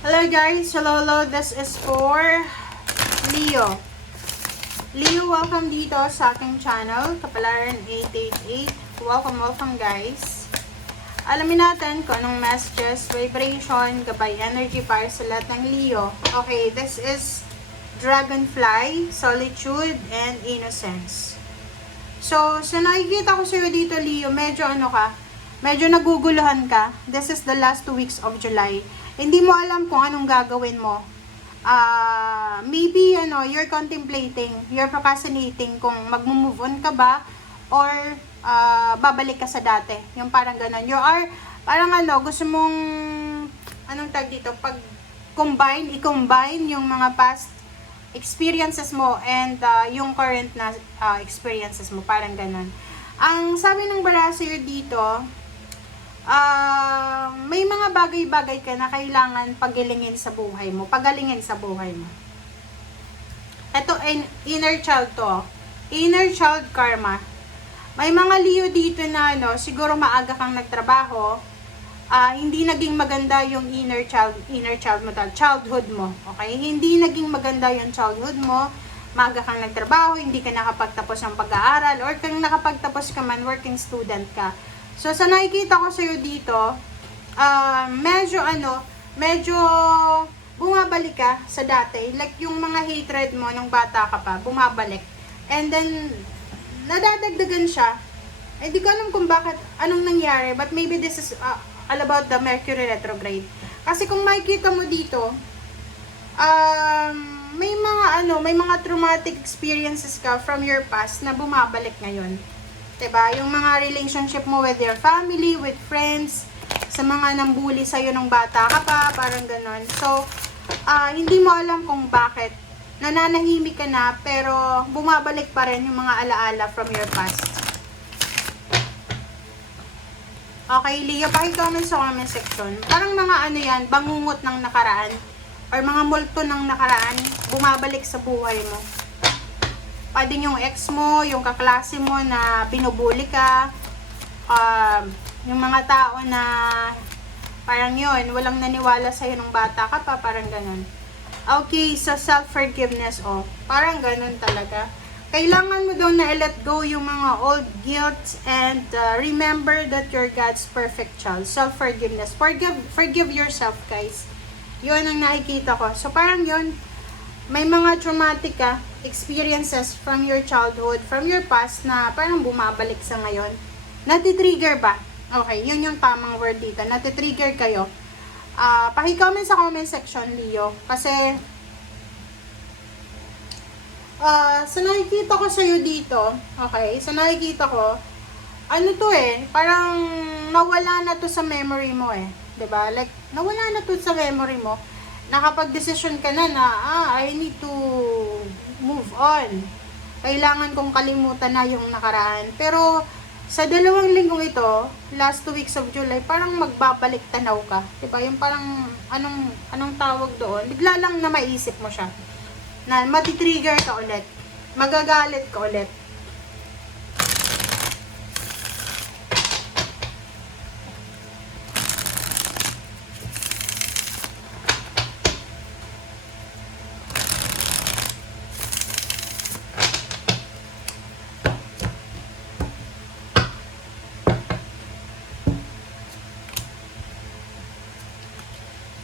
Hello guys, hello, this is for Leo. Leo, welcome dito sa aking channel, Kapalaran 888. Welcome guys. Alamin natin kung anong messages, vibration, gabay energy para sa lahat ng Leo. Okay, this is Dragonfly, Solitude, and Innocence. So, sa nakikita ko sa'yo dito, Leo, medyo medyo naguguluhan ka. This is the last 2 weeks of July. Hindi mo alam kung anong gagawin mo. Maybe, you're contemplating, you're procrastinating kung mag-move on ka ba or babalik ka sa dati. Yung parang ganun. You are, parang gusto mong, i-combine yung mga past experiences mo and yung current na experiences mo. Parang ganun. Ang sabi ng Barasir dito, may mga bagay-bagay ka na kailangan pagalingin sa buhay mo. Ito, inner child to. Inner child karma. May mga Leo dito na, siguro maaga kang nagtrabaho, hindi naging maganda yung inner child mo, childhood mo. Okay? Hindi naging maganda yung childhood mo. Maaga kang nagtrabaho, hindi ka nakapagtapos ng pag-aaral, or kung nakapagtapos ka man, working student ka. So, sa nakikita ko sa'yo dito, medyo bumabalik ka sa dati. Like, yung mga hatred mo nung bata ka pa, bumabalik. And then, nadadagdagan siya. Hindi ko alam kung bakit, anong nangyari, but maybe this is all about the Mercury retrograde. Kasi kung makikita mo dito, may mga traumatic experiences ka from your past na bumabalik ngayon. Diba? Yung mga relationship mo with your family, with friends, sa mga nambuli sa'yo nung bata ka pa, parang ganon. So, hindi mo alam kung bakit. Nananahimik ka na, pero bumabalik pa rin yung mga alaala from your past. Okay, Leo, pakicomment sa comment section. Parang mga yan, bangungot ng nakaraan, or mga multo ng nakaraan, bumabalik sa buhay mo. Pwede yung ex mo, yung kaklase mo na binubuli ka, yung mga tao na parang yun, walang naniwala sa'yo nung bata ka pa, parang ganun. Okay, sa self-forgiveness, parang ganun talaga. Kailangan mo daw na i-let go yung mga old guilt and remember that you're God's perfect child. Self-forgiveness. Forgive yourself, guys. Yun ang nakikita ko. So, parang yun, may mga traumatic experiences from your childhood, from your past na parang bumabalik sa ngayon. Nati-trigger ba? Okay, yun yung tamang word dito. Nati-trigger kayo. Paki-comment sa comment section, Leo. Kasi, sa nakikita ko sa'yo dito, okay, sa nakikita ko, parang nawala na to sa memory mo diba? Like, nawala na to sa memory mo. Nakapag-decision ka na I need to move on. Kailangan kong kalimutan na yung nakaraan. Pero, sa 2 linggong ito, last 2 weeks of July, parang magbabalik tanaw ka. Diba? Yung parang, anong tawag doon? Bigla lang na maisip mo siya. Na matitrigger ka ulit. Magagalit ka ulit.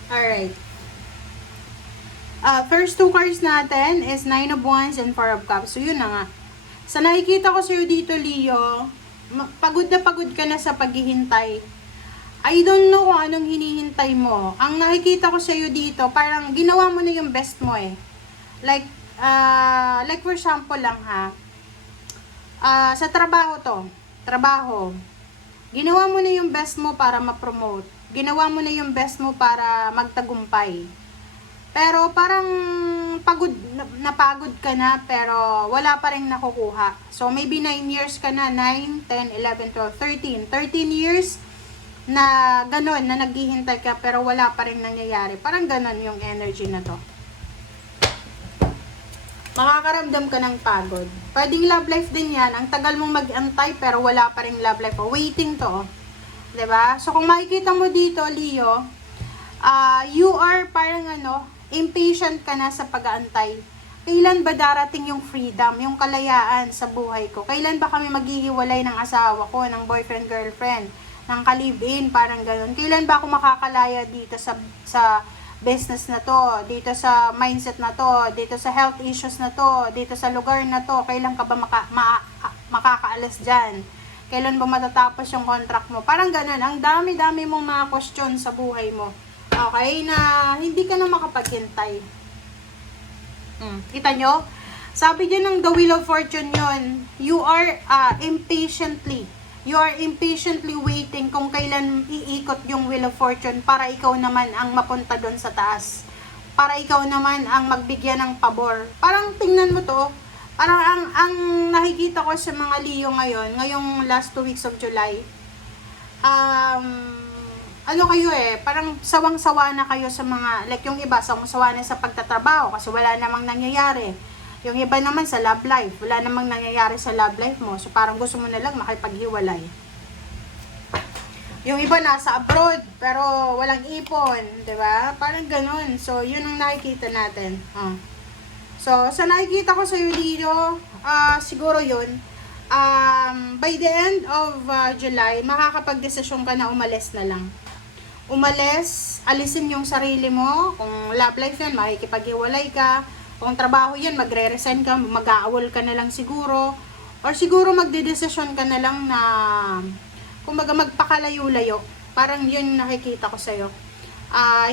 Alright. First 2 cards natin is 9 of Wands and 4 of Cups. So, yun na nga. Sa nakikita ko sa'yo dito, Leo, pagod na pagod ka na sa paghihintay. I don't know kung anong hinihintay mo. Ang nakikita ko sa'yo dito, parang ginawa mo na yung best mo Like for example lang sa trabaho. Ginawa mo na yung best mo para ma-promote. Ginawa mo na yung best mo para magtagumpay. Pero parang napagod ka na, pero wala pa rin nakukuha. So maybe 9 years ka na, 9, 10, 11, 12, 13. 13 years na ganun, na naghihintay ka, pero wala pa rin nangyayari. Parang ganun yung energy na to. Makakaramdam ka ng pagod. Pwedeng love life din yan. Ang tagal mong mag-antay, pero wala pa rin love life. Waiting to. 'Di ba? So kung makikita mo dito, Leo, You are parang impatient ka na sa pag-aantay. Kailan ba darating yung freedom, yung kalayaan sa buhay ko? Kailan ba kami maghihiwalay ng asawa ko, ng boyfriend, girlfriend, ng ka-live-in, parang ganun? Kailan ba ako makakalaya dito sa business na to, dito sa mindset na to, dito sa health issues na to, dito sa lugar na to? Kailan ka ba makakaalis dyan? Kailan ba matatapos yung contract mo? Parang ganun, ang dami-dami mong mga question sa buhay mo. Okay, na hindi ka na makapaghintay. Kita nyo? Sabi dyan ng The Wheel of Fortune yon, you are impatiently waiting kung kailan iikot yung Wheel of Fortune para ikaw naman ang mapunta doon sa taas. Para ikaw naman ang magbigyan ng pabor. Parang tingnan mo to, parang ang nakikita ko sa mga Leo ngayon, ngayong last 2 weeks of July, kayo parang sawang-sawa na kayo sa mga, like yung iba, sawang-sawa na sa pagtatrabaho kasi wala namang nangyayari. Yung iba naman sa love life, wala namang nangyayari sa love life mo. So parang gusto mo na lang makipaghiwalay. Yung iba nasa abroad, pero walang ipon, 'di ba? Parang ganun. So yun ang nakikita natin. So sa nakikita ko sa iyo dito, siguro yun. By the end of July, makakapag-desisyon ka na umalis na lang. Umalis, alisin yung sarili mo. Kung love life yan, makikipaghiwalay ka. Kung trabaho yan, magre-resign ka, mag-aawol ka na lang siguro. Or siguro magdedesisyon ka na lang na, kumbaga magpakalayo-layo. Parang yun nakikita ko sa'yo.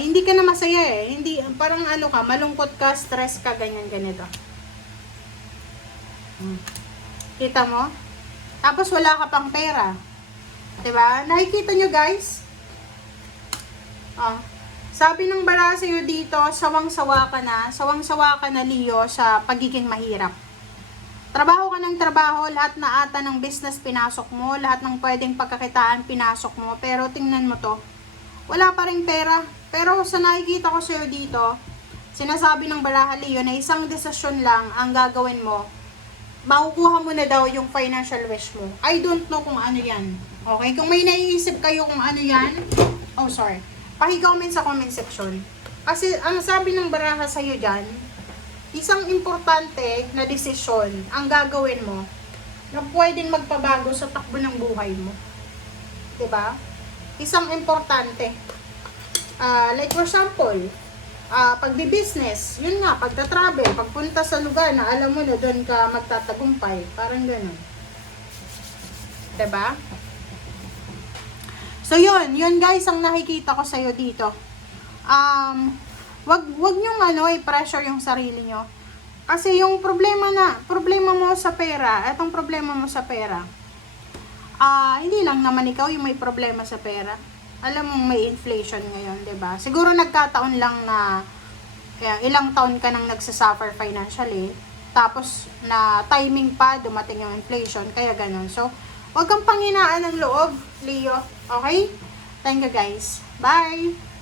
Hindi ka na masaya Hindi, parang malungkot ka, stress ka, ganyan, ganito. Kita mo? Tapos wala ka pang pera. Diba? Nakikita nyo guys? Sabi ng baraha sa'yo dito, sawang-sawa ka na Leo sa pagiging mahirap. Trabaho ka ng trabaho, lahat na ata ng business pinasok mo, lahat ng pwedeng pagkakitaan pinasok mo, pero tingnan mo to, wala pa rin pera. Pero sa nakikita ko sa'yo dito, sinasabi ng baraha Leo na isang desisyon lang ang gagawin mo, makukuha mo na daw yung financial wish mo. I don't know kung ano yan. Okay? Kung may naiisip kayo kung ano yan, paki-comment sa comment section. Kasi ang sabi ng baraha sa'yo dyan, isang importante na desisyon ang gagawin mo na pwedeng magpabago sa takbo ng buhay mo. Diba? Isang importante. Like for example, pagbi-business, yun nga, pagta-travel, pagpunta sa lugar na alam mo na doon ka magtatagumpay. Parang ganun. Diba? So yun guys ang nakikita ko sa'yo dito. Wag nyo i-pressure yung sarili nyo. Kasi yung problema mo sa pera, etong problema mo sa pera, hindi lang naman ikaw yung may problema sa pera. Alam mo may inflation ngayon, 'di ba? Siguro nagkataon lang na ilang taon ka nang nagsasuffer financially, tapos na timing pa dumating yung inflation, kaya ganun. So huwag kang panghinaan ng loob, Leo. Okay? Thank you guys. Bye!